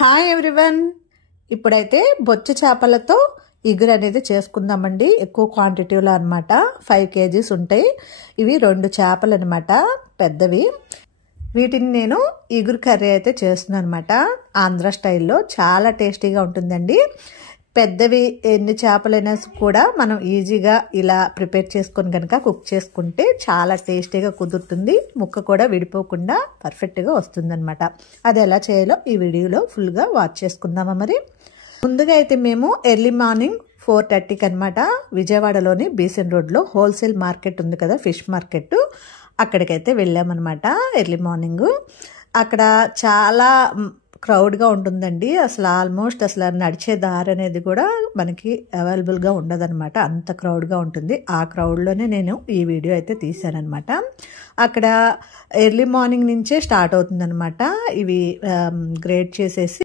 Hi everyone. ఇప్పుడైతే బొచ్చు చేపలతో ఇగురు అనేది చేసుకుందామండి. ఎక్కువ క్వాంటిటీలో అనమాట. 5 kgs ఉంటాయి. ఇవి 2 చేపలు అనమాట, పెద్దవి. వీటిని నేను ఇగురు కర్రీ అయితే చేస్తున్నాను అనమాట, ఆంధ్ర స్టైల్లో. చాలా టేస్టీగా ఉంటుందండి. పెద్దవి ఎన్ని చేపలైనా కూడా మనం ఈజీగా ఇలా ప్రిపేర్ చేసుకొని కనుక కుక్ చేసుకుంటే చాలా టేస్టీగా కుదురుతుంది. ముక్క కూడా విడిపోకుండా పర్ఫెక్ట్గా వస్తుందన్నమాట. అది ఎలా చేయాలో ఈ వీడియోలో ఫుల్గా వాచ్ చేసుకుందామా. మరి ముందుగా అయితే మేము ఎర్లీ మార్నింగ్ 4:30కి అనమాట విజయవాడలోని బీసెన్ రోడ్లో హోల్సేల్ మార్కెట్ ఉంది కదా, ఫిష్ మార్కెట్, అక్కడికైతే వెళ్ళామన్నమాట ఎర్లీ మార్నింగ్. అక్కడ చాలా క్రౌడ్గా ఉంటుందండి. అసలు నడిచే దారి అనేది కూడా మనకి అవైలబుల్గా ఉండదన్నమాట, అంత క్రౌడ్గా ఉంటుంది. ఆ క్రౌడ్లోనే నేను ఈ వీడియో అయితే తీశానమాట. అక్కడ ఎర్లీ మార్నింగ్ నుంచే స్టార్ట్ అవుతుందన్నమాట. ఇవి గ్రేట్ చేసేసి